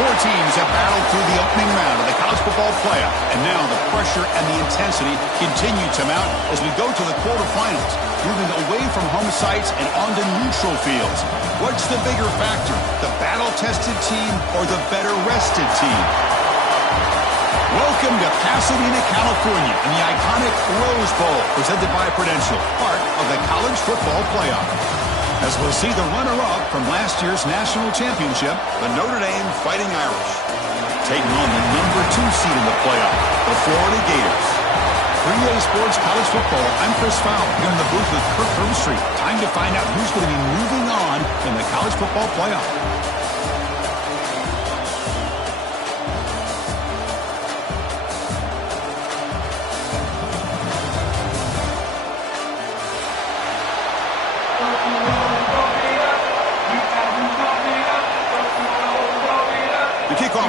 Four teams have battled through the opening round of the college football playoff, and now the pressure and the intensity continue to mount as we go to the quarterfinals, moving away from home sites and onto neutral fields. What's the bigger factor, the battle-tested team or the better-rested team? Welcome to Pasadena, California, and the iconic Rose Bowl, presented by Prudential, part of the college football playoff. As we'll see the runner-up from last year's national championship, the Notre Dame Fighting Irish, taking on the number 2 seed in the playoff, the Florida Gators. For EA Sports College Football, I'm Chris Fowler, here in the booth with Kirk Herbstreit. Time to find out who's going to be moving on in the college football playoff.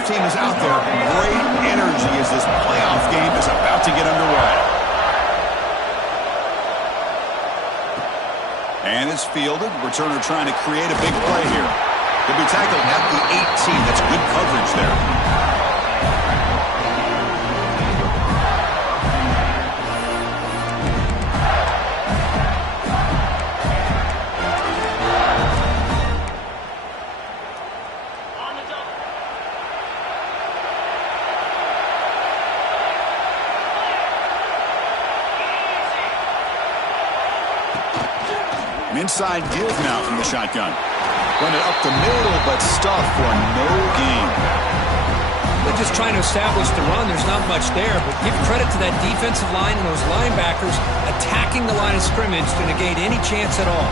Team is out there. Great energy as this playoff game is about to get underway. And it's fielded. Returner trying to create a big play here. He'll be tackled at the 18. That's good coverage there. Inside give now from the shotgun. Run it up the middle, but stuff for no gain. They're just trying to establish the run. There's not much there, but give credit to that defensive line and those linebackers attacking the line of scrimmage to negate any chance at all.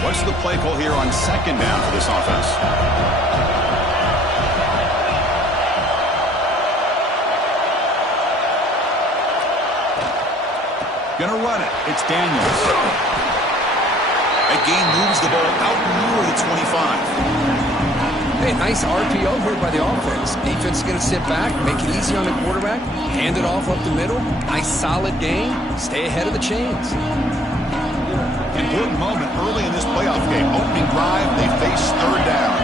What's the play call here on second down for this offense? Gonna run it. It's Daniels. That gain moves the ball out near the 25. Hey, nice RPO here by the offense. Defense is going to sit back, make it easy on the quarterback, hand it off up the middle. Nice solid gain. Stay ahead of the chains. Important moment early in this playoff game. Opening drive, they face third down.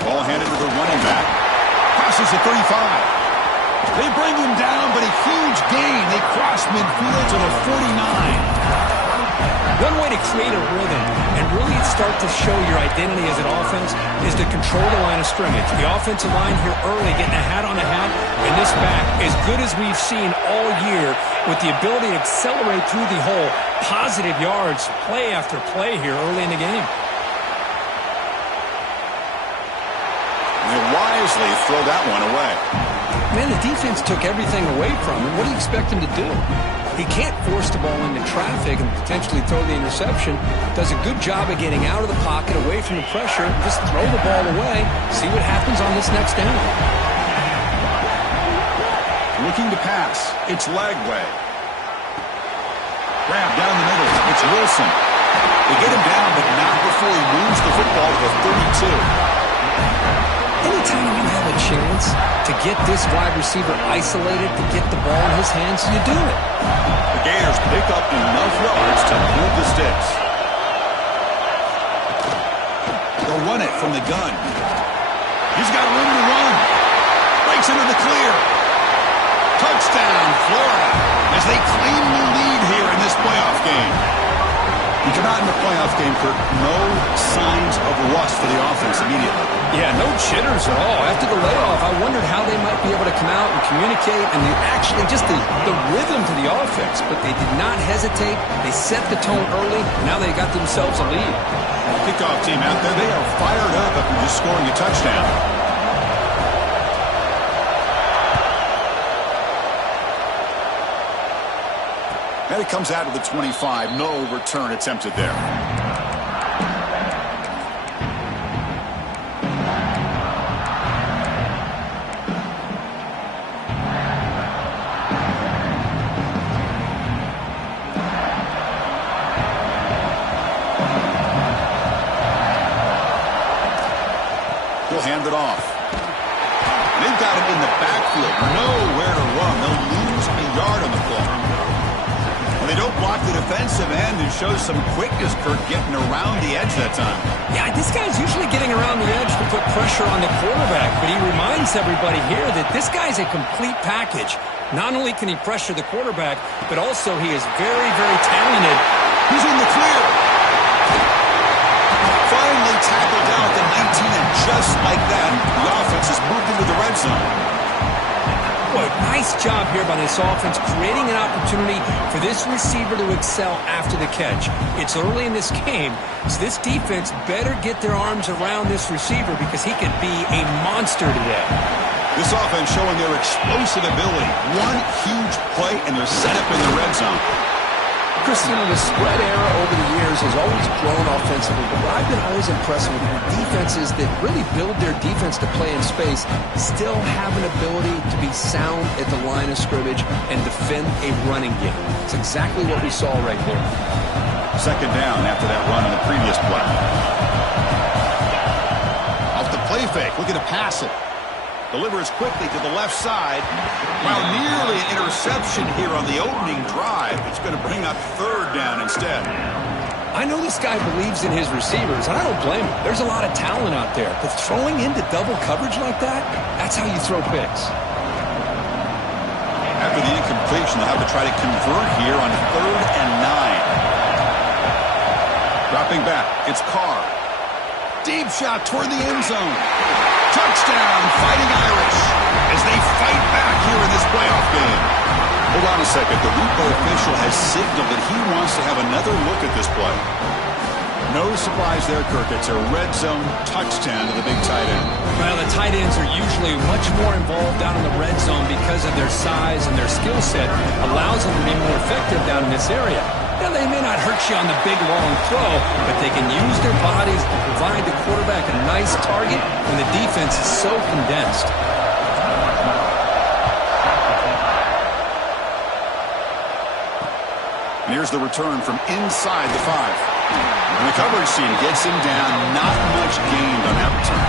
Ball handed to the running back. Crosses the 35. They bring him down, but a huge gain. They cross midfield to the 49. One way to create a rhythm and really start to show your identity as an offense is to control the line of scrimmage. The offensive line here early getting a hat on a hat, and this back as good as we've seen all year with the ability to accelerate through the hole. Positive yards, play after play here early in the game. They wisely throw that one away. Man, the defense took everything away from him. What do you expect him to do? He can't force the ball into traffic and potentially throw the interception. Does a good job of getting out of the pocket, away from the pressure. Just throw the ball away. See what happens on this next down. Looking to pass. It's Lagway. Grab down the middle. It's Wilson. They get him down, but not before he moves the football to the 32. Anytime you have a chance to get this wide receiver isolated, to get the ball in his hands, you do it. The Gators pick up enough yards to move the sticks. They'll run it from the gun. He's got room to run. Breaks into the clear. Touchdown, Florida, as they claim the lead here in this playoff game. You come out in the playoff game, Kirk, no signs of rust for the offense immediately. Yeah, no jitters at all. After the layoff, I wondered how they might be able to come out and communicate and actually just the rhythm to the offense. But they did not hesitate. They set the tone early. Now they got themselves a lead. Kickoff team out there, they are fired up after just scoring a touchdown. And it comes out of the 25. No return attempted there. it off. And they've got him in the backfield. Nowhere to run. They'll lose a yard on the play. Well, they don't block the defensive end and show some quickness, Kirk, getting around the edge that time. Yeah, this guy's usually getting around the edge to put pressure on the quarterback, but he reminds everybody here that this guy's a complete package. Not only can he pressure the quarterback, but also he is very, very talented. He's in the clear. Finally tackled down at the 19, and just like that, the offense has moved into the red zone. Boy, nice job here by this offense, creating an opportunity for this receiver to excel after the catch. It's early in this game, so this defense better get their arms around this receiver because he could be a monster today. This offense showing their explosive ability. One huge play, and they're set up in the red zone. Chris, the spread era over the years has always grown offensively, but what I've been always impressed with defenses that really build their defense to play in space still have an ability to be sound at the line of scrimmage and defend a running game. It's exactly what we saw right there. Second down after that run on the previous play. Off the play fake, looking to pass it. Delivers quickly to the left side. While nearly an interception here on the opening drive, it's going to bring up third down instead. I know this guy believes in his receivers, and I don't blame him. There's a lot of talent out there, but throwing into double coverage like that, that's how you throw picks. After the incompletion, they'll have to try to convert here on 3rd and 9. Dropping back, it's Carr. Deep shot toward the end zone. Touchdown, Fighting Irish, as they fight back here in this playoff game. Hold on a second. The replay official has signaled that he wants to have another look at this play. No surprise there, Kirk. It's a red zone touchdown to the big tight end. Well, the tight ends are usually much more involved down in the red zone because of their size and their skill set allows them to be more effective down in this area. Now, they may not hurt you on the big, long throw, but they can use their bodies to provide the quarterback a nice target when the defense is so condensed. And here's the return from inside the 5. And the coverage team gets him down. Not much gained on that return.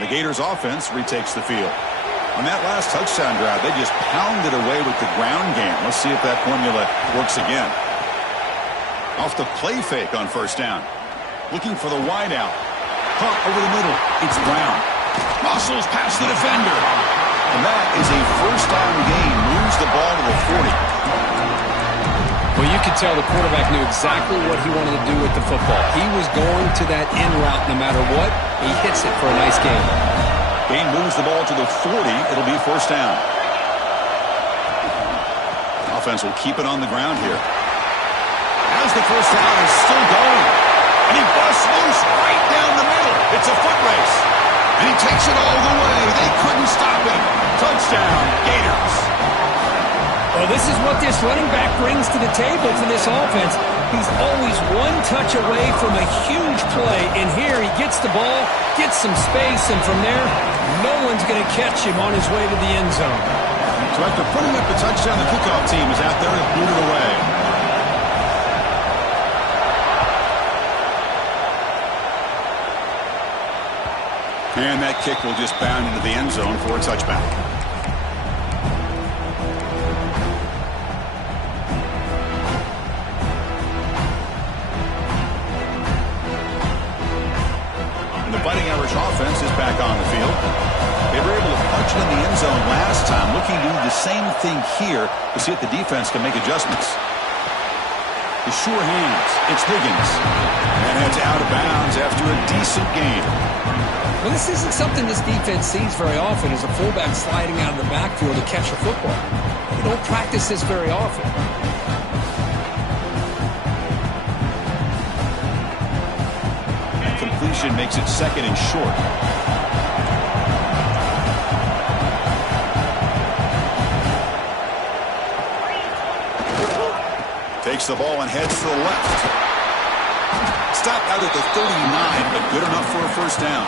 The Gators offense retakes the field. On that last touchdown drive, they just pounded away with the ground game. Let's see if that formula works again. Off the play fake on 1st down. Looking for the wide out. Pump over the middle. It's Brown. Muscles past the defender. And that is a 1st down gain. Moves the ball to the 40. Well, you could tell the quarterback knew exactly what he wanted to do with the football. He was going to that in route no matter what. He hits it for a nice gain. Gain moves the ball to the 40. It'll be 1st down. Offense will keep it on the ground here. As the 1st down is still going. And he busts loose right down the middle. It's a foot race. And he takes it all the way. They couldn't stop him. Touchdown, Gators. Well, this is what this running back brings to the table for this offense. He's always one touch away from a huge play. And here he gets the ball, gets some space, and from there, no one's going to catch him on his way to the end zone. So after putting up the touchdown, the kickoff team is out there to boot it away. And that kick will just bound into the end zone for a touchback. Fighting Irish offense is back on the field. They were able to punch it in the end zone last time, looking to do the same thing here to see if the defense can make adjustments. The sure hands, it's Higgins. And heads out of bounds after a decent game. Well, this isn't something this defense sees very often, is a fullback sliding out of the backfield to catch a football. They don't practice this very often. Completion makes it 2nd and short. Takes the ball and heads to the left. Stopped out at the 39, but good enough for a first down.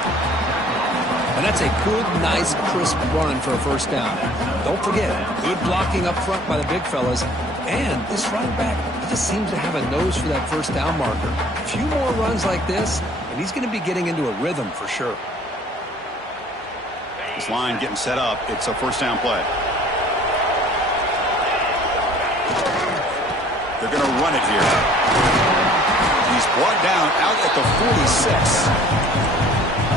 And that's a good, nice, crisp run for a first down. Don't forget, good blocking up front by the big fellas. And this running back, he just seems to have a nose for that first down marker. A few more runs like this, and he's going to be getting into a rhythm for sure. This line getting set up. It's a first down play. They're going to run it here. He's brought down out at the 46.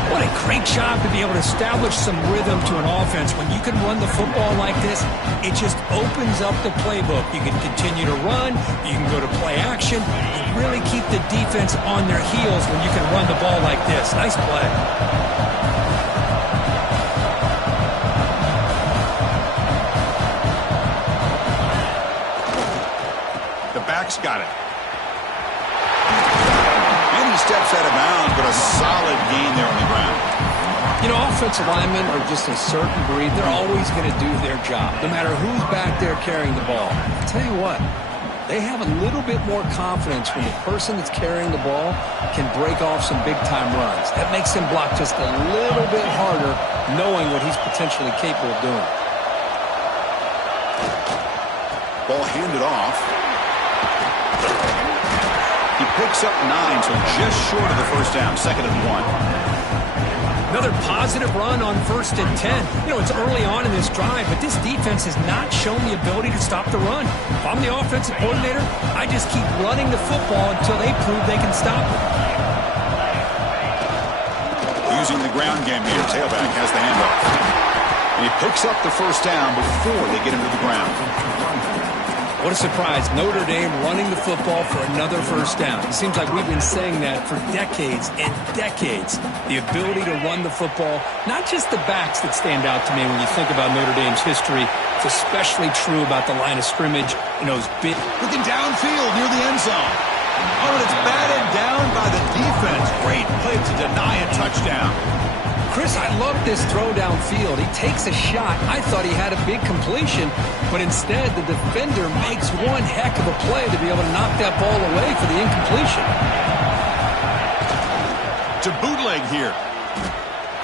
What a great job to be able to establish some rhythm to an offense. When you can run the football like this, it just opens up the playbook. You can continue to run. You can go to play action. You really keep the defense on their heels when you can run the ball like this. Nice play. The back's got it. And he steps out of bounds, but a solid gain there on the ground. You know, offensive linemen are just a certain breed. They're always going to do their job, no matter who's back there carrying the ball. I'll tell you what, they have a little bit more confidence when the person that's carrying the ball can break off some big-time runs. That makes him block just a little bit harder, knowing what he's potentially capable of doing. Ball handed off. He picks up 9, so just short of the first down, 2nd and 1. Another positive run on 1st and 10. You know, it's early on in this drive, but this defense has not shown the ability to stop the run. If I'm the offensive coordinator, I just keep running the football until they prove they can stop it. Using the ground game here, tailback has the handoff. And he picks up the first down before they get him to the ground. What a surprise. Notre Dame running the football for another first down. It seems like we've been saying that for decades and decades. The ability to run the football, not just the backs that stand out to me when you think about Notre Dame's history. It's especially true about the line of scrimmage and those big... Looking downfield near the end zone. Oh, and it's batted down by the defense. Great play to deny a touchdown. Chris, I love this throw downfield. He takes a shot. I thought he had a big completion, but instead the defender makes one heck of a play to be able to knock that ball away for the incompletion. To bootleg here.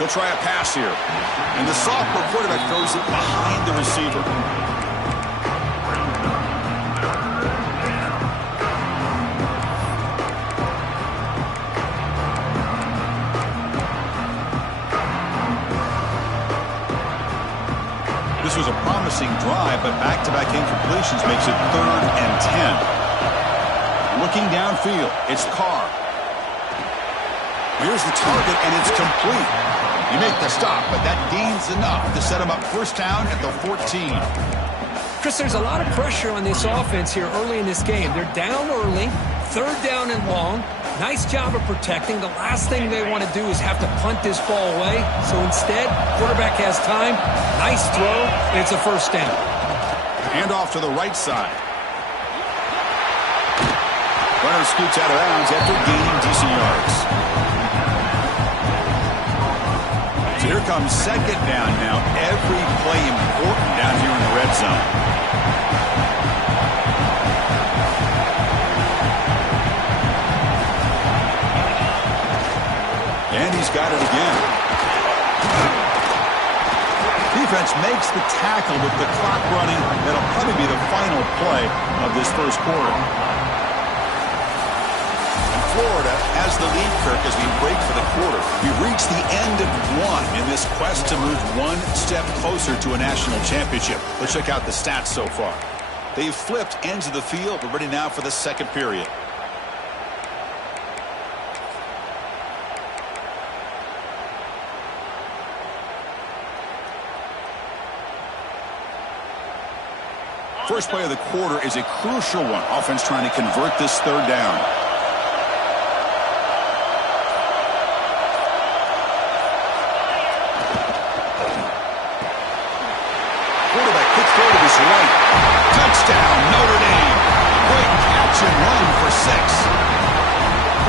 He'll try a pass here. And the sophomore quarterback throws it behind the receiver. This was a promising drive, but back-to-back incompletions makes it 3rd and 10. Looking downfield, it's Carr. Here's the target, and it's complete. You make the stop, but that gains enough to set him up first down at the 14. Chris, there's a lot of pressure on this offense here early in this game. They're down early, 3rd down and long. Nice job of protecting. The last thing they want to do is have to punt this ball away. So instead, quarterback has time. Nice throw, and it's a first down. Hand off to the right side. Runner scoots out of bounds after gaining decent yards. So here comes 2nd down now. Every play important down here in the red zone. And he's got it again. Defense makes the tackle with the clock running. That'll probably be the final play of this first quarter. And Florida has the lead, Kirk, as we break for the quarter. We've reached the end of one in this quest to move one step closer to a national championship. Let's check out the stats so far. They've flipped ends of the field. We're ready now for the second period. First play of the quarter is a crucial one. Offense trying to convert this 3rd down. Quarterback quick throw to his right. Touchdown, Notre Dame. Great catch and run for 6.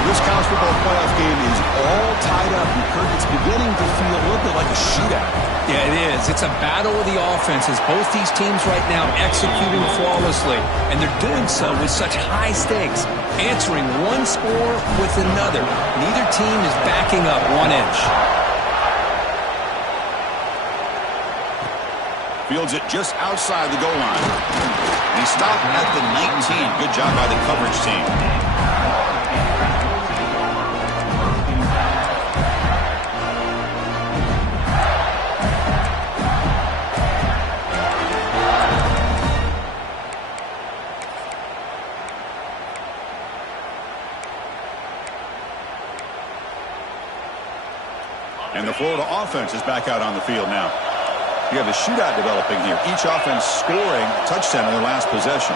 This college football playoff game is all tied up, and Kirk, it's beginning to feel a little bit like a shootout. Yeah, it is. It's a battle of the offenses. Both these teams right now executing flawlessly, and they're doing so with such high stakes, answering one score with another. Neither team is backing up 1 inch. Fields it just outside the goal line. And he stopped at the 19. Good job by the coverage team. And the Florida offense is back out on the field now. You have a shootout developing here. Each offense scoring a touchdown in their last possession.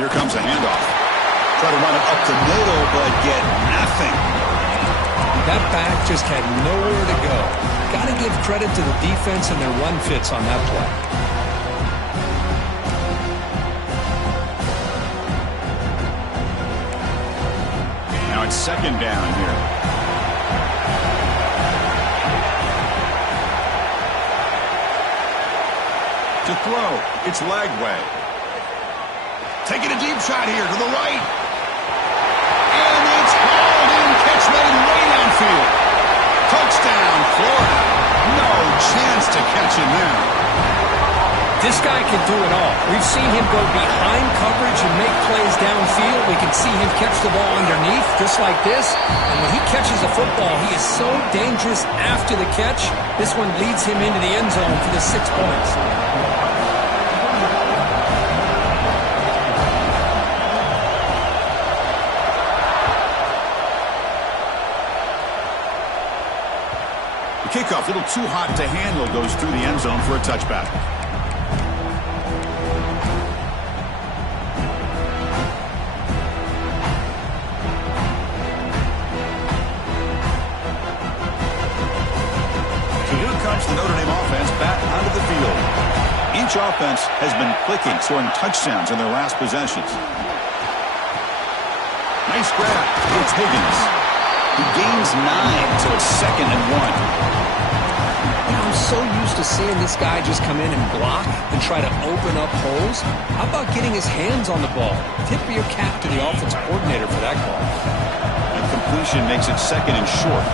Here comes a handoff. Try to run it up the middle, but get nothing. That back just had nowhere to go. Got to give credit to the defense and their run fits on that play. Now it's second down here. To throw, it's Lagway. Taking a deep shot here to the right. And it's hauled in, catch made way downfield. Touchdown, Florida. No chance to catch him there. This guy can do it all. We've seen him go behind coverage and make plays downfield. We can see him catch the ball underneath, just like this. And when he catches a football, he is so dangerous after the catch. This one leads him into the end zone for the 6 points. The kickoff, a little too hot to handle, goes through the end zone for a touchback. So here comes the Notre Dame offense back onto the field. Each offense has been clicking, scoring touchdowns in their last possessions. Nice grab. It's Higgins. He gains 9, so it's 2nd and 1. I'm so used to seeing this guy just come in and block and try to open up holes. How about getting his hands on the ball? Tip of your cap to the offensive coordinator for that call. And completion makes it 2nd and short.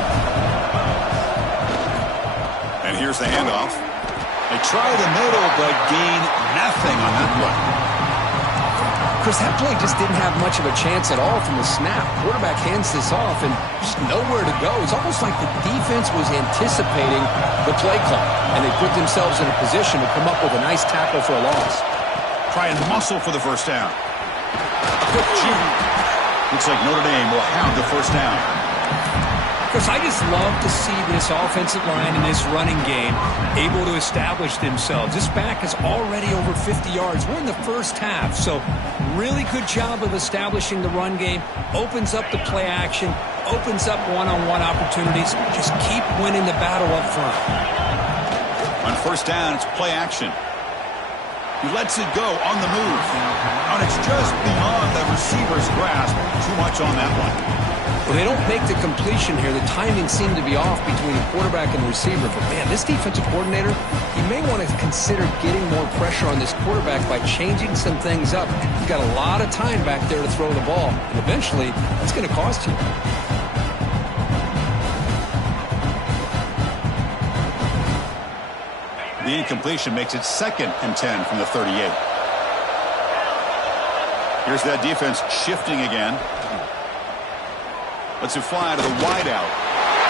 And here's the handoff. They try the middle, but gain nothing on that play. Chris, that play just didn't have much of a chance at all from the snap. Quarterback hands this off and just nowhere to go. It's almost like the defense was anticipating the play call, and they put themselves in a position to come up with a nice tackle for a loss. Try and muscle for the first down. A quick shoot. Looks like Notre Dame will have the first down. Chris, I just love to see this offensive line and this running game able to establish themselves. This back is already over 50 yards. We're in the first half, so really good job of establishing the run game. Opens up the play action, opens up one-on-one opportunities. Just keep winning the battle up front. On first down, it's play action. He lets it go on the move. And it's just beyond the receiver's grasp. Too much on that one. Well, they don't make the completion here. The timing seemed to be off between the quarterback and the receiver. But, man, this defensive coordinator, he may want to consider getting more pressure on this quarterback by changing some things up. He's got a lot of time back there to throw the ball. And eventually, that's going to cost you. The incompletion makes it 2nd and 10 from the 38. Here's that defense shifting again. Lets it fly to the wideout.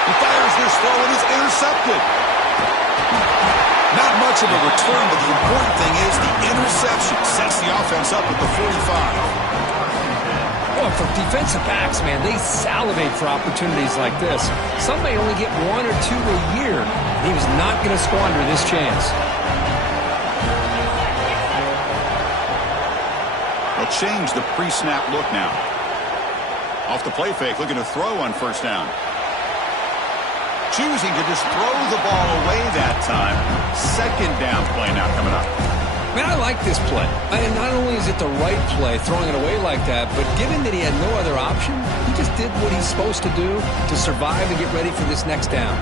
He fires this throw and it's intercepted. Not much of a return, but the important thing is the interception sets the offense up at the 45. Well, for defensive backs, man, they salivate for opportunities like this. Some may only get 1 or 2 a year. He was not going to squander this chance. They'll change the pre-snap look now. Off the play fake, looking to throw on first down. Choosing to just throw the ball away that time. 2nd down play now coming up. Man, I like this play. And not only is it the right play, throwing it away like that, but given that he had no other option, he just did what he's supposed to do to survive and get ready for this next down.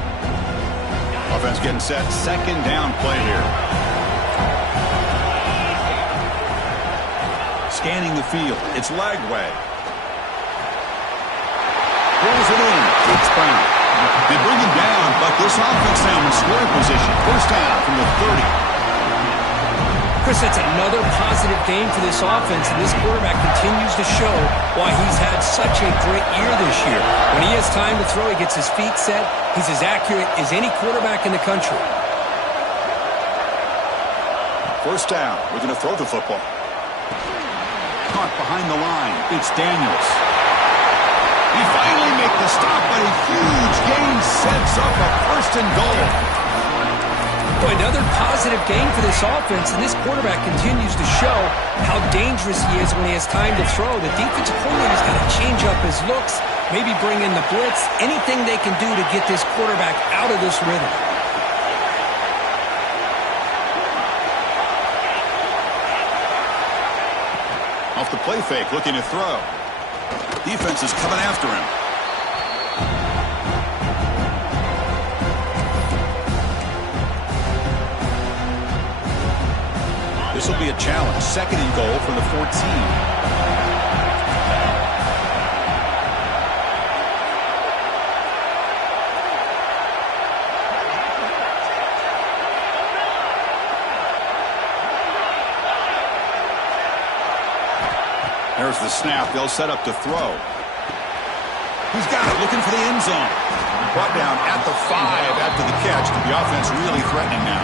Offense getting set. Second down play here. Scanning the field. It's Lagway. Pulls it in. It's Brown. They bring him down, but this offense now in score position. First down from the 30. Chris, that's another positive game for this offense, and this quarterback continues to show why he's had such a great year this year. When he has time to throw, he gets his feet set. He's as accurate as any quarterback in the country. First down. We're going to throw the football. Caught behind the line. It's Daniels. He finally makes the stop, but a huge gain sets up a first and goal. Boy, another positive game for this offense, and this quarterback continues to show how dangerous he is when he has time to throw. The defensive coordinator's got to change up his looks, maybe bring in the blitz, anything they can do to get this quarterback out of this rhythm. Off the play fake, looking to throw. Defense is coming after him. This will be a challenge. Second and goal from the 14. There's the snap. They'll set up to throw. He's got it, looking for the end zone. Brought down at the 5 after the catch. The offense really threatening now.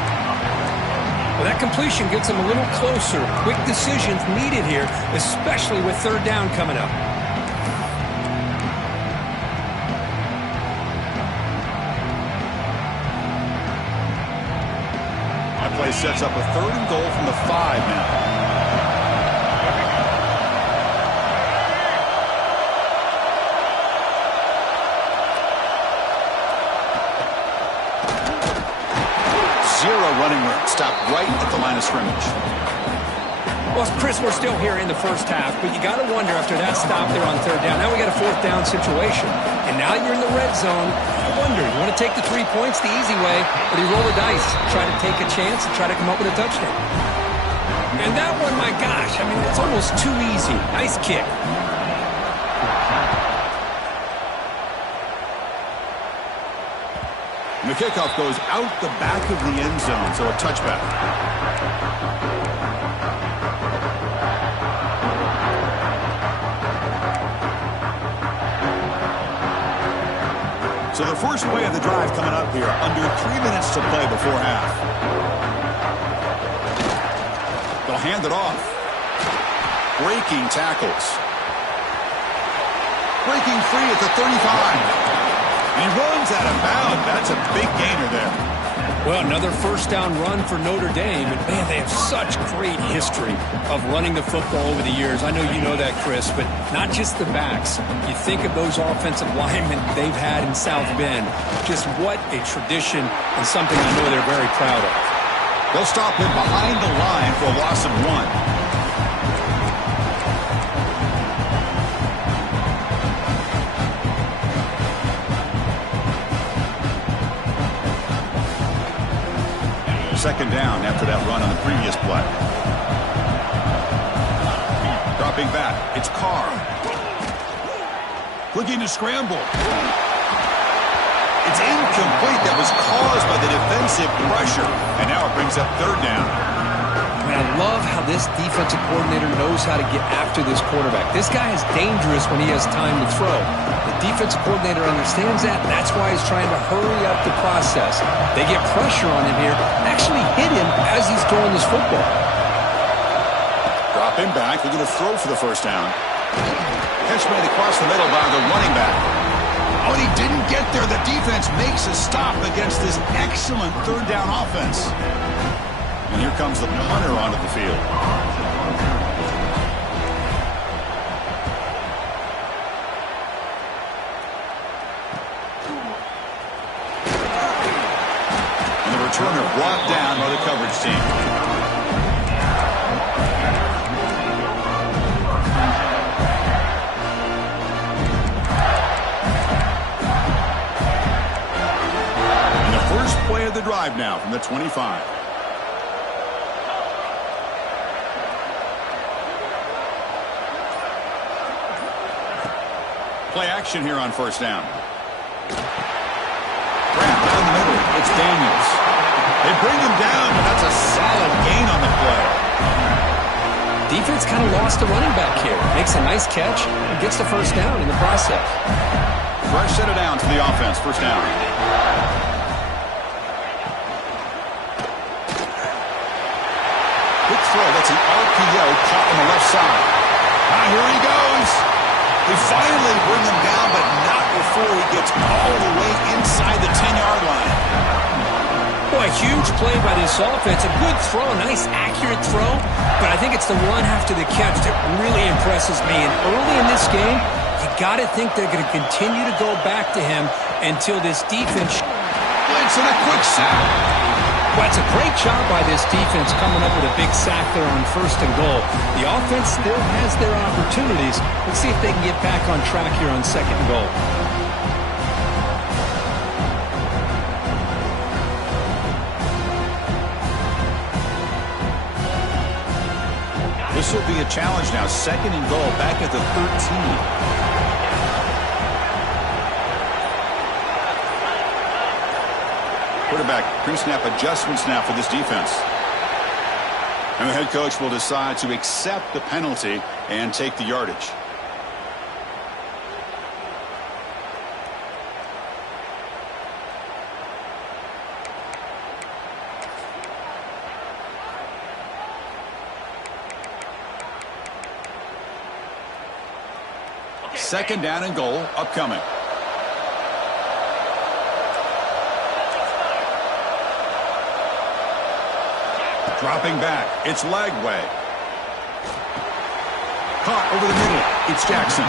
Well, that completion gets him a little closer. Quick decisions needed here, especially with third down coming up. That play sets up a third and goal from the 5 now. Running room. Stopped right at the line of scrimmage. Well, Chris, we're still here in the first half, but you got to wonder after that stop there on third down. Now we got a fourth down situation, and now you're in the red zone. I wonder, you want to take the 3 points the easy way, or do you roll the dice, try to take a chance, and try to come up with a touchdown? And that one, my gosh, I mean, it's almost too easy. Nice kick. And the kickoff goes out the back of the end zone, so a touchback. So the first play of the drive coming up here, under 3 minutes to play before half. They'll hand it off. Breaking tackles. Breaking free at the 35. He runs out of bounds. That's a big gainer there. Well, another first down run for Notre Dame. And, man, they have such great history of running the football over the years. I know you know that, Chris, but not just the backs. You think of those offensive linemen they've had in South Bend. Just what a tradition and something I know they're very proud of. They'll stop him behind the line for a loss of 1. Second down after that run on the previous play. Dropping back. It's Carr. Looking to scramble. It's incomplete. That was caused by the defensive pressure. And now it brings up third down. I love how this defensive coordinator knows how to get after this quarterback. This guy is dangerous when he has time to throw. The defensive coordinator understands that. That's why he's trying to hurry up the process. They get pressure on him here, actually hit him as he's throwing this football. Drop him back. They're going to throw for the first down. Catch made across the middle by the running back. Oh, and he didn't get there. The defense makes a stop against this excellent third down offense. And here comes the punter onto the field. And the returner brought down by the coverage team. now from the 25. Play action here on first down. Grab down the middle. It's Daniels. They bring him down, but that's a solid gain on the play. Defense kind of lost a running back here. Makes a nice catch and gets the first down in the process. Fresh set of downs for the offense. First down. Quick throw. That's an RPO caught on the left side. Here he goes. They finally bring him down, but not before he gets all the way inside the 10-yard line. Boy, huge play by this offense. A good throw, a nice accurate throw, but I think it's the run after the catch that really impresses me. And early in this game, you got to think they're going to continue to go back to him until this defense. Blitz and a quick sack. Well, it's a great job by this defense coming up with a big sack there on first and goal. The offense still has their opportunities. Let's see if they can get back on track here on second and goal. This will be a challenge now. Second and goal back at the 13. Quarterback pre-snap adjustments now for this defense. And the head coach will decide to accept the penalty and take the yardage. Second down and goal upcoming. Dropping back. It's Lagway. Caught over the middle. It's Jackson.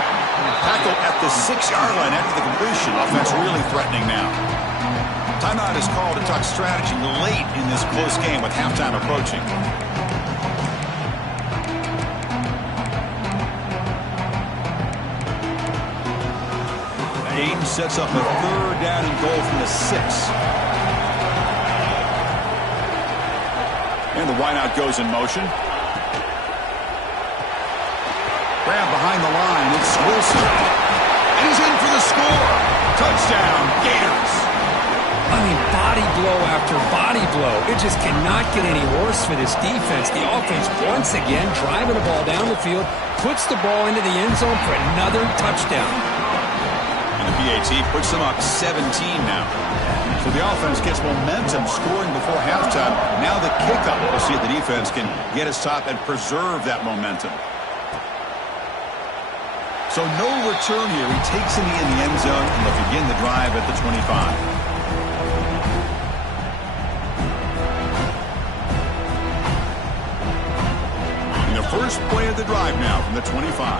Tackled at the 6-yard line after the completion. Offense really threatening now. Timeout is called to talk strategy late in this close game with halftime approaching. Aiden sets up a third down and goal from the 6. And the wideout goes in motion. Grab behind the line. It's Wilson. And he's in for the score. Touchdown, Gators. I mean, body blow after body blow. It just cannot get any worse for this defense. The offense, once again, driving the ball down the field, puts the ball into the end zone for another touchdown. And the PAT puts them up 17 now. So the offense gets momentum scoring before halftime. Now the kickoff. We'll see if the defense can get a stop and preserve that momentum. So no return here. He takes him in the end zone, and they'll begin the drive at the 25. And the first play of the drive now from the 25.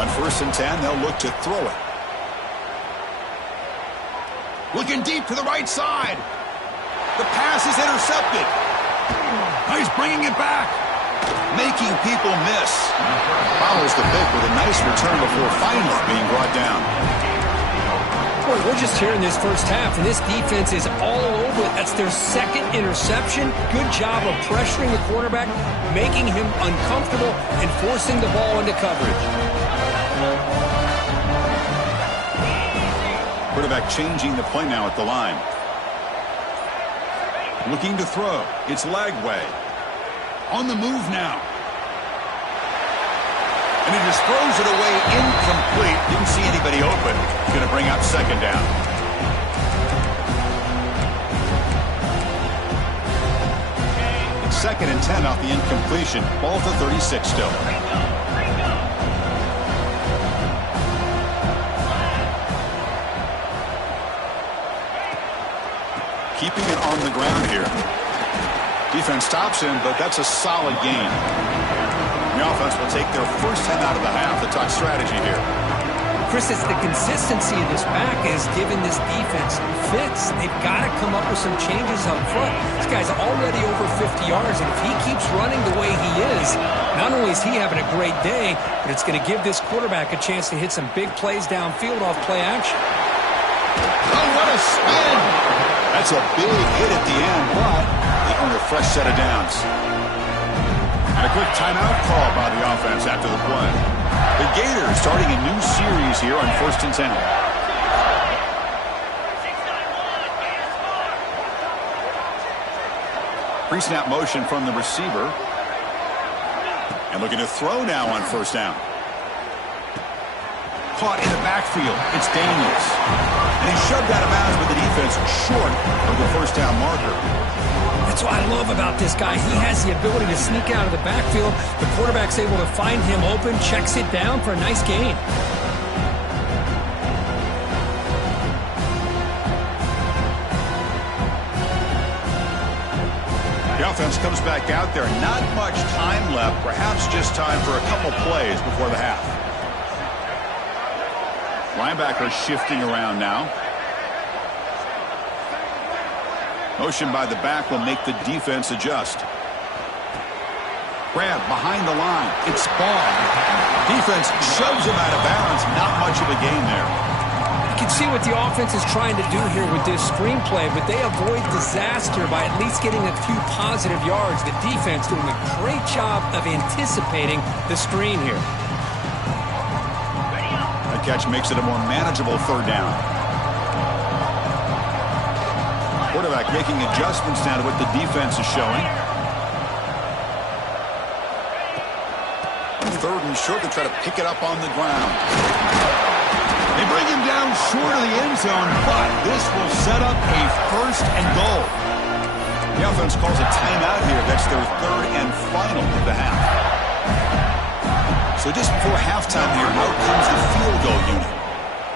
On first and 10, they'll look to throw it. Looking deep to the right side. The pass is intercepted. Now he's bringing it back. Making people miss. Follows the pick with a nice return before finally being brought down. Boy, we're just here in this first half, and this defense is all over it. That's their second interception. Good job of pressuring the quarterback, making him uncomfortable, and forcing the ball into coverage. Quarterback changing the play now at the line. Looking to throw. It's Lagway. On the move now. And he just throws it away incomplete. Didn't see anybody open. Going to bring up second down. Second and 10 off the incompletion. Ball to 36 still. Keeping it on the ground here. Defense stops him, but that's a solid gain. The offense will take their first 10 out of the half to talk strategy here. Chris, it's the consistency of this back is giving this defense fits. They've got to come up with some changes up front. This guy's already over 50 yards, and if he keeps running the way he is, not only is he having a great day, but it's going to give this quarterback a chance to hit some big plays downfield off play action. Oh, what a spin. That's a big hit at the end, but they earn a fresh set of downs. And a quick timeout call by the offense after the play. The Gators starting a new series here on 1st and 10. Pre-snap motion from the receiver. And looking to throw now on 1st down. Caught in the backfield. It's Daniels. And he shoved out of bounds with the defense short of the 1st down marker. That's what I love about this guy. He has the ability to sneak out of the backfield. The quarterback's able to find him open, checks it down for a nice gain. The offense comes back out there. Not much time left. Perhaps just time for a couple plays before the half. Linebacker shifting around now. Motion by the back will make the defense adjust. Grab behind the line. It's ball. Defense shoves him out of bounds. Not much of a gain there. You can see what the offense is trying to do here with this screenplay, but they avoid disaster by at least getting a few positive yards. The defense doing a great job of anticipating the screen here. That catch makes it a more manageable 3rd down. Quarterback making adjustments now to what the defense is showing. On 3rd and short, they try to pick it up on the ground. They bring him down short of the end zone, but this will set up a 1st and goal. The offense calls a timeout here. That's their 3rd and final of the half. So just before halftime here, out comes the field goal unit.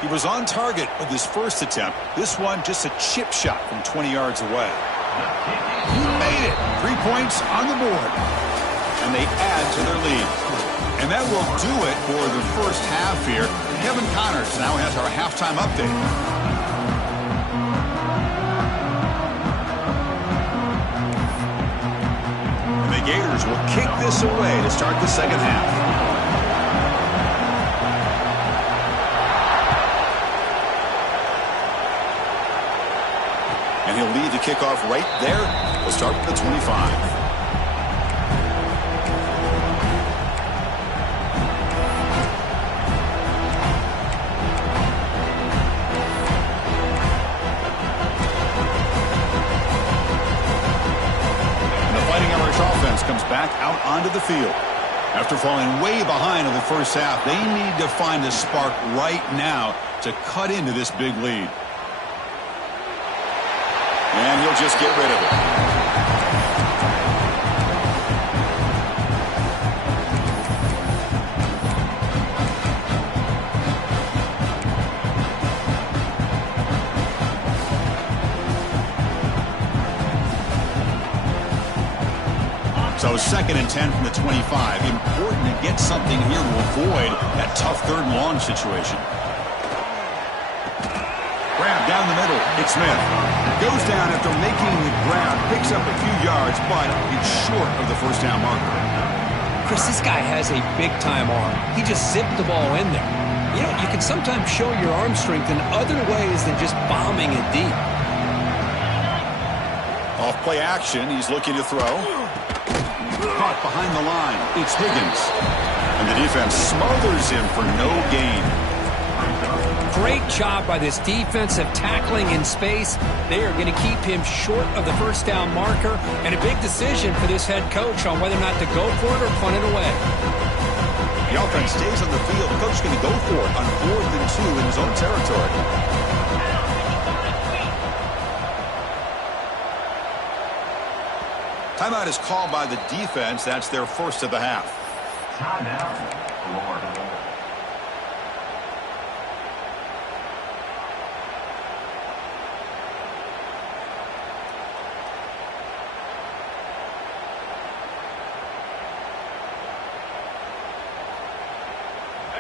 He was on target with his first attempt. This one just a chip shot from 20 yards away. He made it. 3 points on the board. And they add to their lead. And that will do it for the first half here. Kevin Connors now has our halftime update. And the Gators will kick this away to start the second half. And he'll lead the kickoff right there. We'll start with the 25. Comes back out onto the field. After falling way behind in the first half, they need to find a spark right now to cut into this big lead. And he'll just get rid of it. So 2nd and 10 from the 25. Important to get something here to avoid that tough 3rd and long situation. Grab down the middle. It's Smith. Goes down after making the grab. Picks up a few yards, but it's short of the 1st down marker. Chris, this guy has a big-time arm. He just zipped the ball in there. You know, you can sometimes show your arm strength in other ways than just bombing it deep. Off play action. He's looking to throw. Caught behind the line. It's Higgins. And the defense smothers him for no gain. Great job by this defensive tackling in space. They are going to keep him short of the 1st down marker. And a big decision for this head coach on whether or not to go for it or punt it away. The offense stays on the field. The coach is going to go for it on 4th and 2 in his own territory. Timeout is called by the defense. That's their first of the half. Timeout.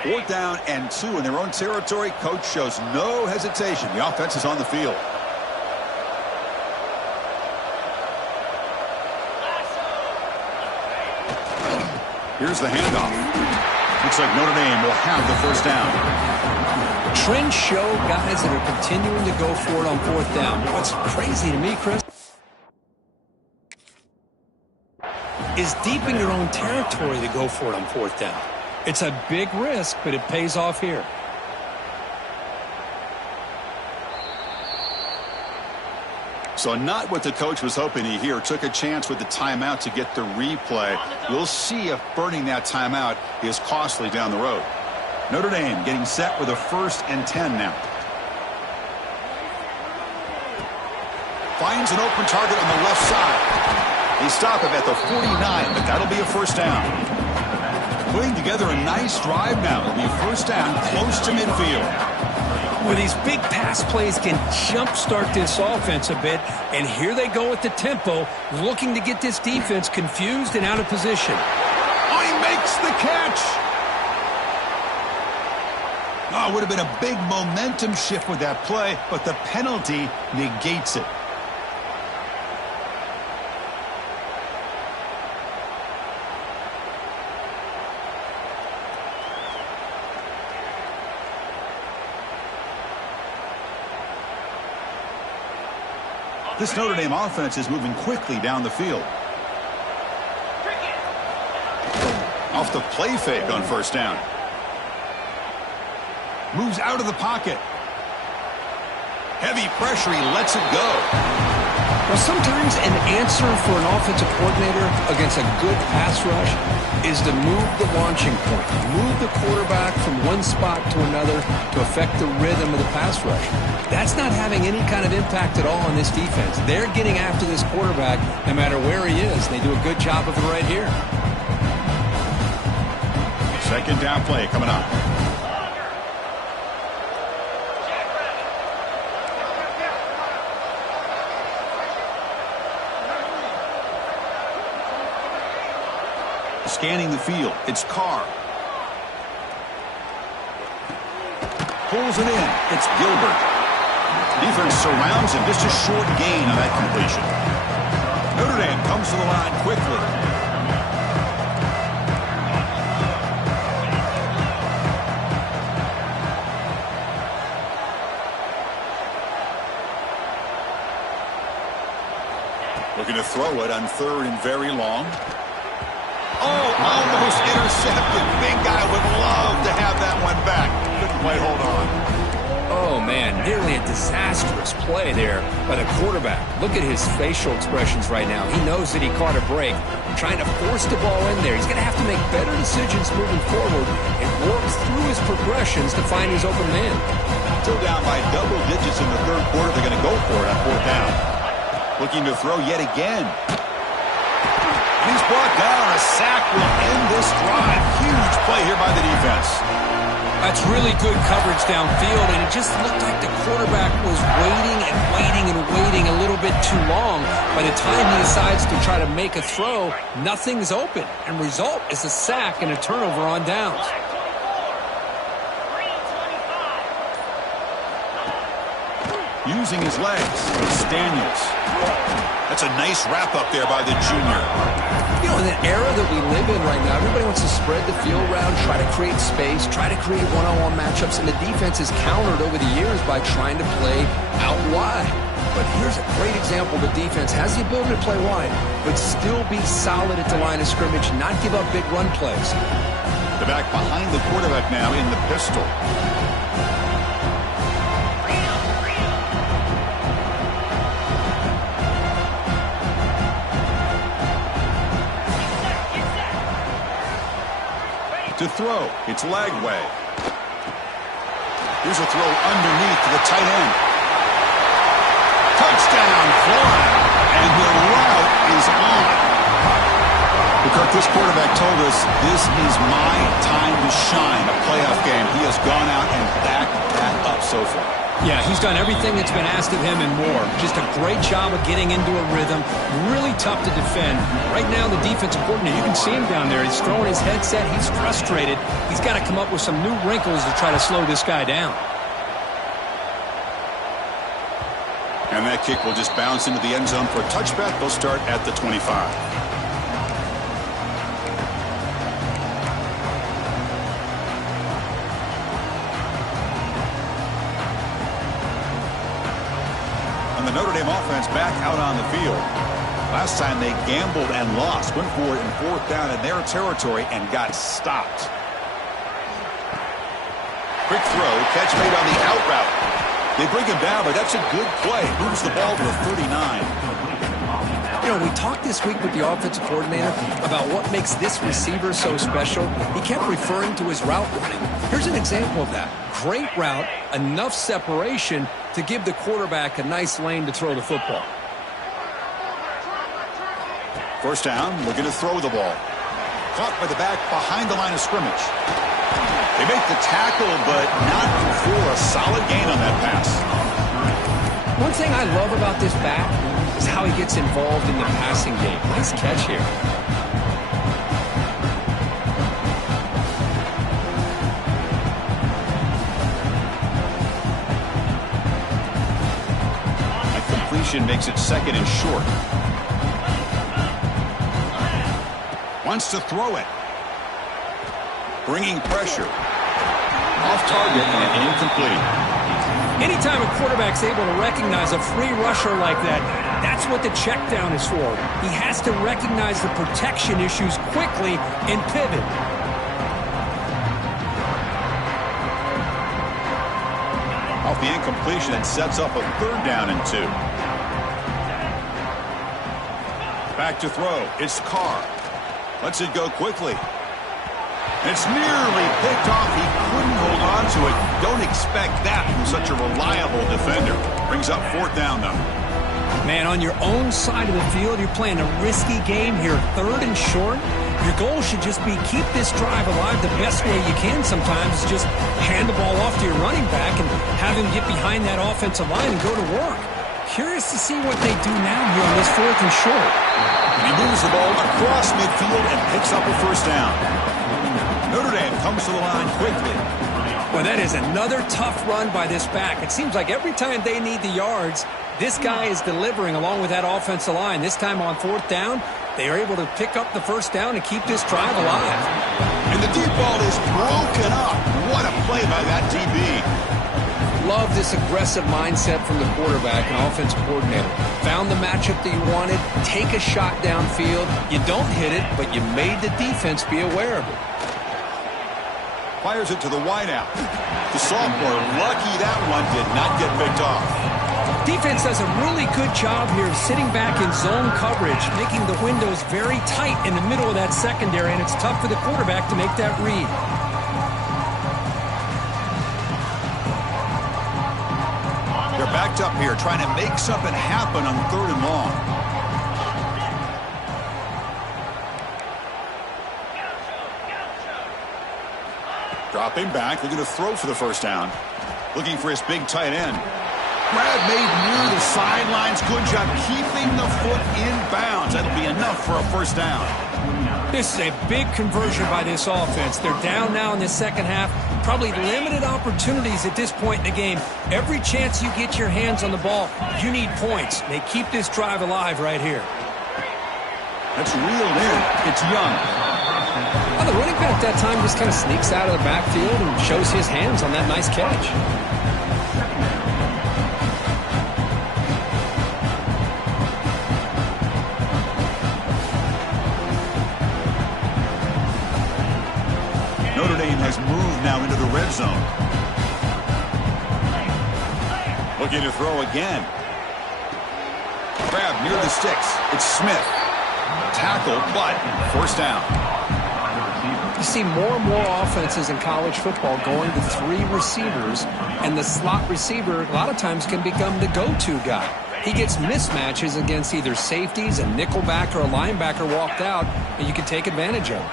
4th down and 2 in their own territory. Coach shows no hesitation. The offense is on the field. Here's the handoff. Looks like Notre Dame will have the first down. Trends show guys that are continuing to go for it on fourth down. What's crazy to me, Chris, is deep in your own territory to go for it on fourth down. It's a big risk, but it pays off here. So not what the coach was hoping to hear. Took a chance with the timeout to get the replay. We'll see if burning that timeout is costly down the road. Notre Dame getting set with a 1st and 10 now. Finds an open target on the left side. They stop him at the 49, but that'll be a first down. Putting together a nice drive now. It'll be first down close to midfield. Well, these big pass plays can jumpstart this offense a bit, and here they go with the tempo, looking to get this defense confused and out of position. Oh, he makes the catch. Oh, it would have been a big momentum shift with that play, but the penalty negates it. This Notre Dame offense is moving quickly down the field. Off the play fake on first down. Moves out of the pocket. Heavy pressure, he lets it go. Well, sometimes an answer for an offensive coordinator against a good pass rush is to move the launching point, move the quarterback from one spot to another to affect the rhythm of the pass rush. That's not having any kind of impact at all on this defense. They're getting after this quarterback no matter where he is. They do a good job of it right here. Second down play coming up. Scanning the field. It's Carr. Pulls it in. It's Gilbert. Defense surrounds him. Just a short gain on that completion. Notre Dame comes to the line quickly. Looking to throw it on 3rd and very long. Oh, almost intercepted. Big guy would love to have that one back. Couldn't quite hold on. Oh, man, nearly a disastrous play there by the quarterback. Look at his facial expressions right now. He knows that he caught a break. Trying to force the ball in there. He's going to have to make better decisions moving forward and work through his progressions to find his open man. Still down by double digits in the 3rd quarter. They're going to go for it on 4th down. Looking to throw yet again. He's brought down. A sack will end this drive. Huge play here by the defense. That's really good coverage downfield, and it just looked like the quarterback was waiting and waiting and waiting a little bit too long. By the time he decides to try to make a throw, nothing's open, and result is a sack and a turnover on downs. Using his legs, Daniels. That's a nice wrap up there by the junior. You know, in the era that we live in right now, everybody wants to spread the field around, try to create space, try to create one-on-one matchups, and the defense has countered over the years by trying to play out wide. But here's a great example. The defense has the ability to play wide, but still be solid at the line of scrimmage, not give up big run plays. The back behind the quarterback now in the pistol. To throw, it's Lagway. Here's a throw underneath to the tight end. Touchdown, Florida, and the route is on. Kirk, this quarterback told us this is my time to shine, a playoff game. He has gone out and backed that up so far. Yeah, he's done everything that's been asked of him and more. Just a great job of getting into a rhythm. Really tough to defend. Right now, the defensive coordinator, you can see him down there. He's throwing his headset. He's frustrated. He's got to come up with some new wrinkles to try to slow this guy down. And that kick will just bounce into the end zone for a touchback. They'll start at the 25. Notre Dame offense back out on the field. Last time they gambled and lost. Went for it in 4th down in their territory and got stopped. Quick throw. Catch made on the out route. They bring him down, but that's a good play. Moves the ball to the 39. You know, we talked this week with the offensive coordinator about what makes this receiver so special. He kept referring to his route running. Here's an example of that. Great route, enough separation to give the quarterback a nice lane to throw the football. First down, looking to throw the ball. Caught by the back behind the line of scrimmage. They make the tackle, but not before a solid gain on that pass. One thing I love about this back is how he gets involved in the passing game. Nice catch here. A completion makes it 2nd and short. Wants to throw it. Bringing pressure. Off target and incomplete. Anytime a quarterback's able to recognize a free rusher like that, that's what the check down is for. He has to recognize the protection issues quickly and pivot. Off the incompletion, it sets up a 3rd down and 2. Back to throw. It's Carr. Lets it go quickly. It's nearly picked off. He couldn't hold on to it. Don't expect that from such a reliable defender. Brings up 4th down, though. Man, on your own side of the field, you're playing a risky game here. 3rd and short. Your goal should just be keep this drive alive the best way you can sometimes. Just hand the ball off to your running back and have him get behind that offensive line and go to work. Curious to see what they do now here on this 4th and short. And he moves the ball across midfield and picks up a 1st down. Notre Dame comes to the line quickly. Well, that is another tough run by this back. It seems like every time they need the yards, this guy is delivering along with that offensive line. This time on 4th down, they are able to pick up the 1st down and keep this drive alive. And the deep ball is broken up. What a play by that DB. Love this aggressive mindset from the quarterback and offensive coordinator. Found the matchup that you wanted. Take a shot downfield. You don't hit it, but you made the defense be aware of it. Fires it to the wideout. The sophomore, lucky that one did not get picked off. Defense does a really good job here of sitting back in zone coverage, making the windows very tight in the middle of that secondary, and it's tough for the quarterback to make that read. They're backed up here, trying to make something happen on 3rd and long. Dropping back, looking to throw for the 1st down. Looking for his big tight end. Grab made near the sidelines. Good job keeping the foot in bounds. That'll be enough for a 1st down. This is a big conversion by this offense. They're down now in the 2nd half. Probably limited opportunities at this point in the game. Every chance you get your hands on the ball, you need points. They keep this drive alive right here. That's reeled in. It's Young. Well, the running back that time just kind of sneaks out of the backfield and shows his hands on that nice catch. Notre Dame has moved now into the red zone. Looking to throw again. Grab near the sticks. It's Smith. Tackle, but 1st down. You see more and more offenses in college football going to 3 receivers, and the slot receiver a lot of times can become the go-to guy. He gets mismatches against either safeties, a nickelback, or a linebacker walked out, and you can take advantage of it.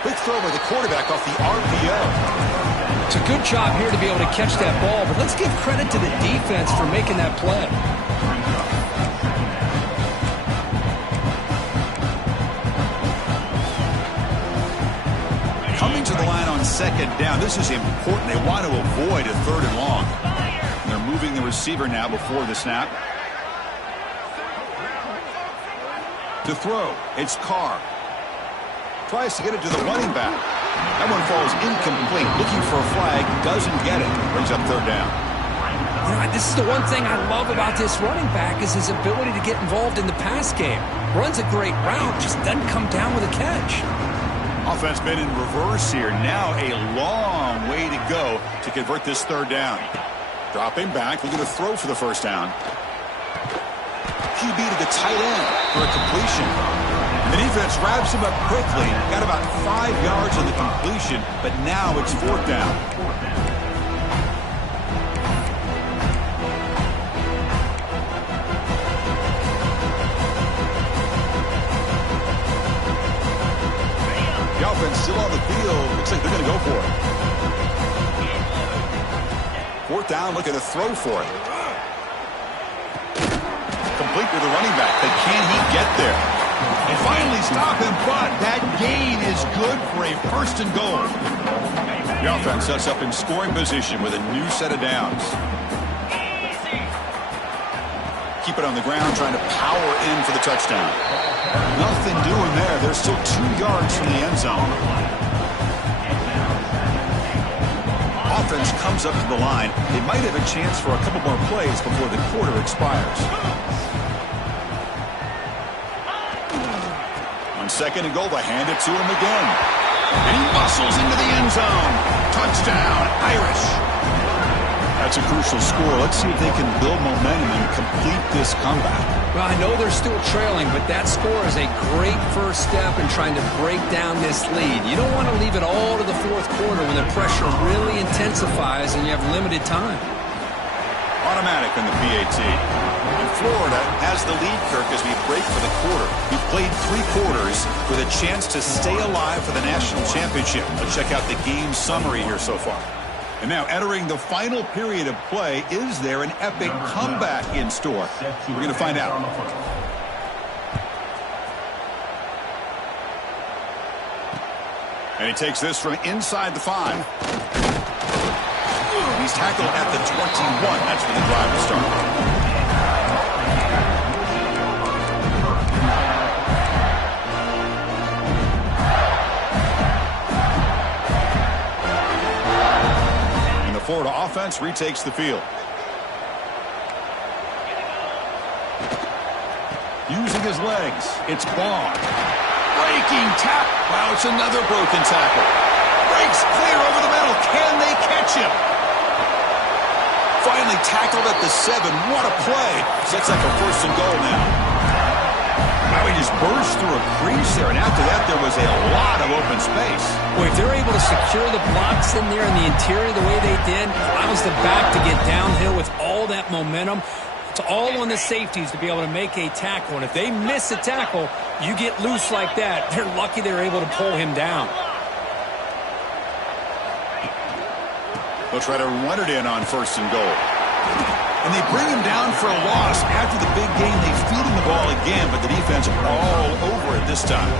Quick throw by the quarterback off the RPO. It's a good job here to be able to catch that ball, but let's give credit to the defense for making that play. Coming to the line on 2nd down. This is important. They want to avoid a 3rd and long. They're moving the receiver now before the snap. To throw, it's Carr. Tries to get it to the running back. That one falls incomplete. Looking for a flag. Doesn't get it. Brings up third down. You know, this is the one thing I love about this running back is his ability to get involved in the pass game. Runs a great route, just doesn't come down with a catch. Offense been in reverse here. Now a long way to go to convert this third down. Dropping back, looking to throw for the first down. QB to the tight end for a completion. The defense wraps him up quickly. Got about 5 yards on the completion, but now it's fourth down. The offense still on the field. Looks like they're going to go for it. Fourth down, looking to throw for it. Complete with the running back. But can he get there? And finally stop him, but that gain is good for a first and goal. The offense sets up in scoring position with a new set of downs. Keep it on the ground, trying to power in for the touchdown. Nothing doing there. They're still 2 yards from the end zone. Offense comes up to the line. They might have a chance for a couple more plays before the quarter expires. On second and goal, they hand it to him again. And he muscles into the end zone. Touchdown, Irish. That's a crucial score. Let's see if they can build momentum and complete this comeback. Well, I know they're still trailing, but that score is a great first step in trying to break down this lead. You don't want to leave it all to the fourth quarter when the pressure really intensifies and you have limited time. Automatic on the PAT. And Florida has the lead, Kirk, as we break for the quarter. We've played 3 quarters with a chance to stay alive for the national championship. Let's check out the game summary here so far. And now entering the final period of play, is there an epic comeback in store? We're going to find out. And he takes this from inside the 5. He's tackled at the 21. That's where the drive will start. Florida offense retakes the field. Using his legs, it's Ball. Breaking tackle. Wow, it's another broken tackle. Breaks clear over the middle. Can they catch him? Finally tackled at the 7. What a play. Sets up a first and goal now. Wow, he just burst through a crease there, and after that, there was a lot of open space. Boy, if they're able to secure the blocks in there in the interior the way they did, allows the back to get downhill with all that momentum. It's all on the safeties to be able to make a tackle, and if they miss a tackle, you get loose like that. They're lucky they're able to pull him down. They'll try to run it in on first and goal. And they bring him down for a loss. After the big game, they feed him the ball again, but the defense all over it this time.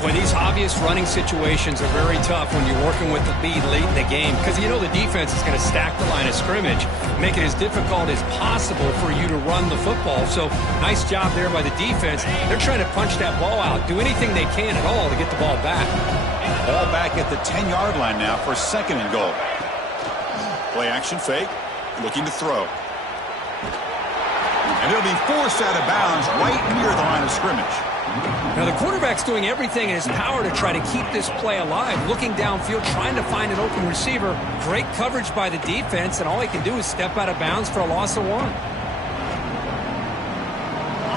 Boy, these obvious running situations are very tough when you're working with the lead late in the game because you know the defense is going to stack the line of scrimmage, make it as difficult as possible for you to run the football. So nice job there by the defense. They're trying to punch that ball out, do anything they can at all to get the ball back. Ball back at the 10-yard line now for second and goal. Play action fake. Looking to throw. And it'll be forced out of bounds right near the line of scrimmage. Now the quarterback's doing everything in his power to try to keep this play alive. Looking downfield, trying to find an open receiver. Great coverage by the defense, and all he can do is step out of bounds for a loss of 1.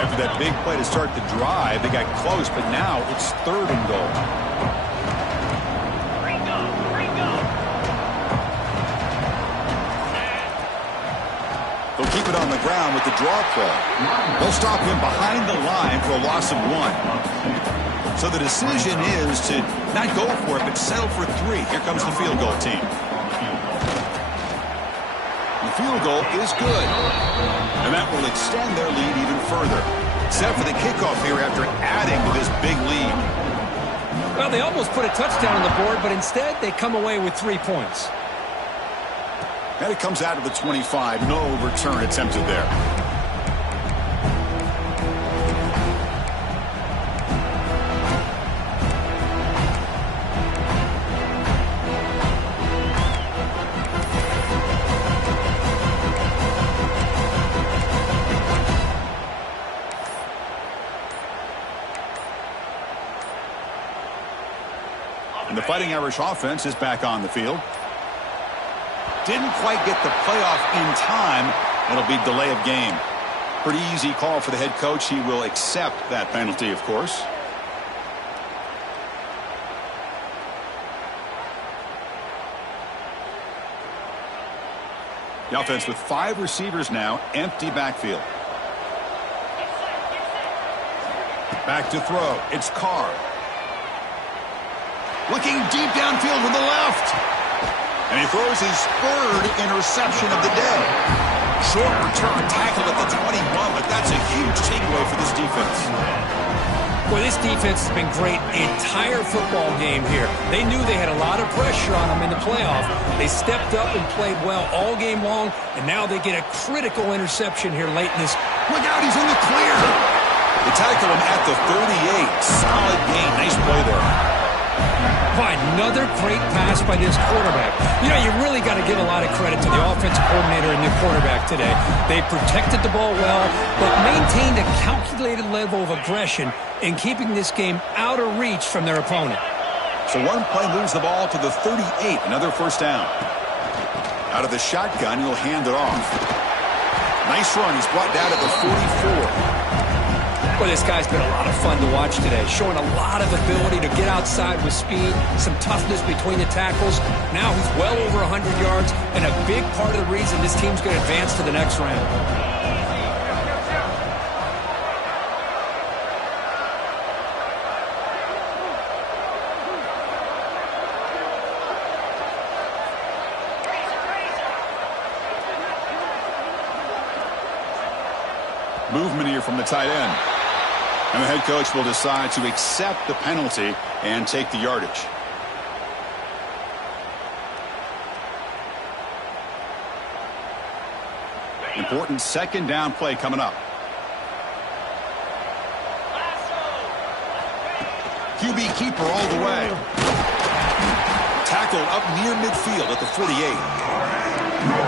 After that big play to start the drive, they got close, but now it's third and goal. They'll keep it on the ground with the draw play. They'll stop him behind the line for a loss of 1. So the decision is to not go for it, but settle for 3. Here comes the field goal team. The field goal is good. And that will extend their lead even further. Set for the kickoff here after adding to this big lead. Well, they almost put a touchdown on the board, but instead they come away with 3 points. And it comes out of the 25. No return attempted there. the Fighting Irish offense is back on the field. Didn't quite get the playoff in time. It'll be delay of game. Pretty easy call for the head coach. He will accept that penalty, of course. The offense with 5 receivers now, empty backfield. Back to throw. It's Carr. Looking deep downfield with the left. And he throws his 3rd interception of the day. Short return tackle at the 21, but that's a huge takeaway for this defense. Well, this defense has been great the entire football game here. They knew they had a lot of pressure on them in the playoff. They stepped up and played well all game long, and now they get a critical interception here late in this. Look out, he's in the clear. They tackle him at the 38. Solid gain. Nice play there. Another great pass by this quarterback. You know, you really got to give a lot of credit to the offensive coordinator and the quarterback today. They protected the ball well, but maintained a calculated level of aggression in keeping this game out of reach from their opponent. So one play moves the ball to the 38. Another first down. Out of the shotgun, he'll hand it off. Nice run. He's brought down at the 44. Well, this guy's been a lot of fun to watch today, showing a lot of ability to get outside with speed, some toughness between the tackles. Now he's well over 100 yards, and a big part of the reason this team's going to advance to the next round. Movement here from the tight end. And the head coach will decide to accept the penalty and take the yardage. Important 2nd down play coming up. QB keeper all the way. Tackled up near midfield at the 48.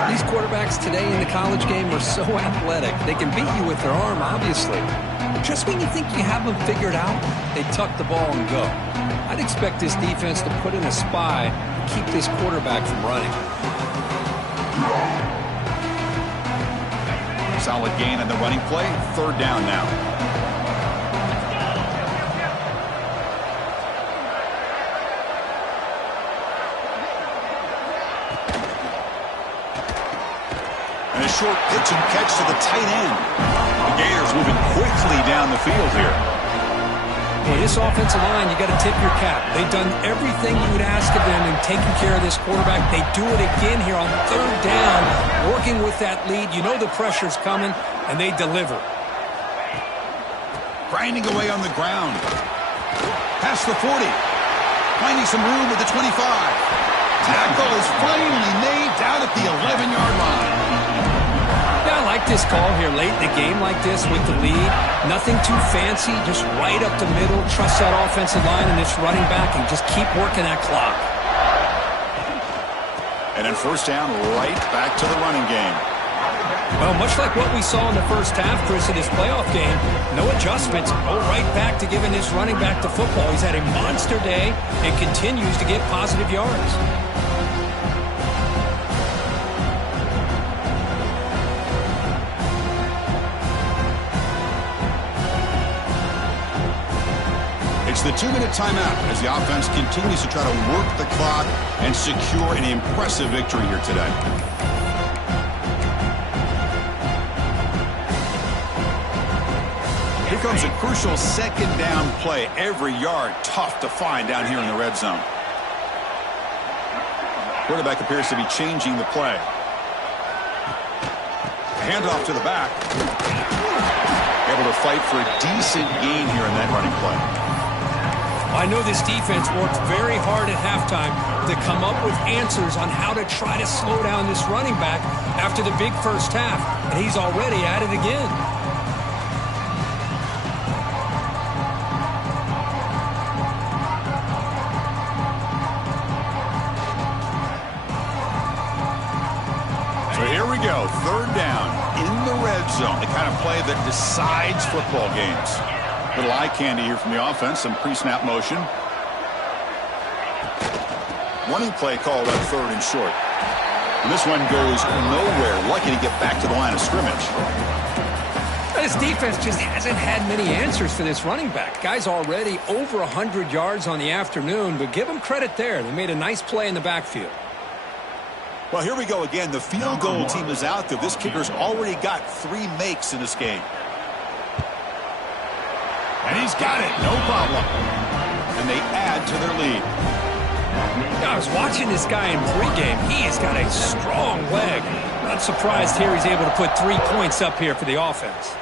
These quarterbacks today in the college game are so athletic. They can beat you with their arm, obviously. But just when you think you have them figured out, they tuck the ball and go. I'd expect this defense to put in a spy to keep this quarterback from running. Solid gain on the running play. 3rd down now. And a short pitch and catch to the tight end. The Gators moving quickly down the field here. Well, this offensive line, you got to tip your cap. They've done everything you would ask of them in taking care of this quarterback. They do it again here on 3rd down, working with that lead. You know the pressure's coming, and they deliver. Grinding away on the ground. Past the 40. Finding some room at the 25. Tackle is finally made down at the 11-yard line. Yeah, I like this call here late in the game like this with the lead. Nothing too fancy, just right up the middle. Trust that offensive line and this running back and just keep working that clock. And then 1st down, right back to the running game. Well, much like what we saw in the first half, Chris, in this playoff game, no adjustments. Go right back to giving this running back to football. He's had a monster day and continues to get positive yards. It's the 2-minute timeout as the offense continues to try to work the clock and secure an impressive victory here today. Here comes a crucial 2nd down play. Every yard tough to find down here in the red zone. Quarterback appears to be changing the play. Handoff to the back. Able to fight for a decent gain here in that running play. I know this defense worked very hard at halftime to come up with answers on how to try to slow down this running back after the big first half, and he's already at it again. So here we go, 3rd down in the red zone, the kind of play that decides football games. Little eye candy here from the offense, some pre-snap motion. Running play called on 3rd and short. And this one goes nowhere. Lucky to get back to the line of scrimmage. This defense just hasn't had many answers for this running back. Guy's already over 100 yards on the afternoon, but give him credit there. They made a nice play in the backfield. Well, here we go again. The field goal team is out there. This kicker's already got 3 makes in this game. And he's got it. No problem. And they add to their lead. I was watching this guy in pregame. He has got a strong leg. Not surprised here he's able to put 3 points up here for the offense.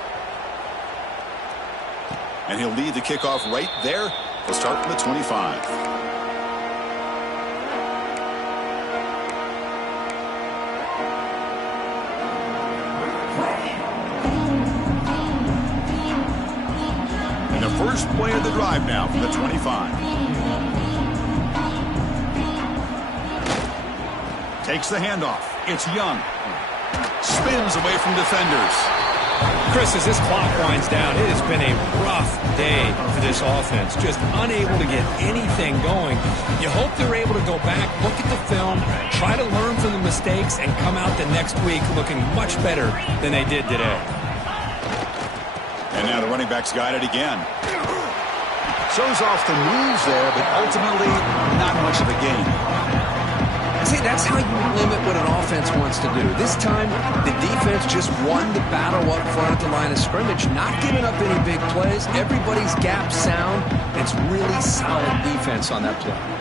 And he'll lead the kickoff right there. We'll start from the 25. And the first play of the drive now from the 25. Takes the handoff. It's Young. Spins away from defenders. Chris, as this clock winds down, it has been a rough day for this offense. Just unable to get anything going. You hope they're able to go back, look at the film, try to learn from the mistakes, and come out the next week looking much better than they did today. And now the running back's got it again. Shows off the moves there, but ultimately not much of a gain. See, that's how you limit what an offense wants to do. This time, the defense just won the battle up front at the line of scrimmage, not giving up any big plays. Everybody's gap sound. It's really solid defense on that play.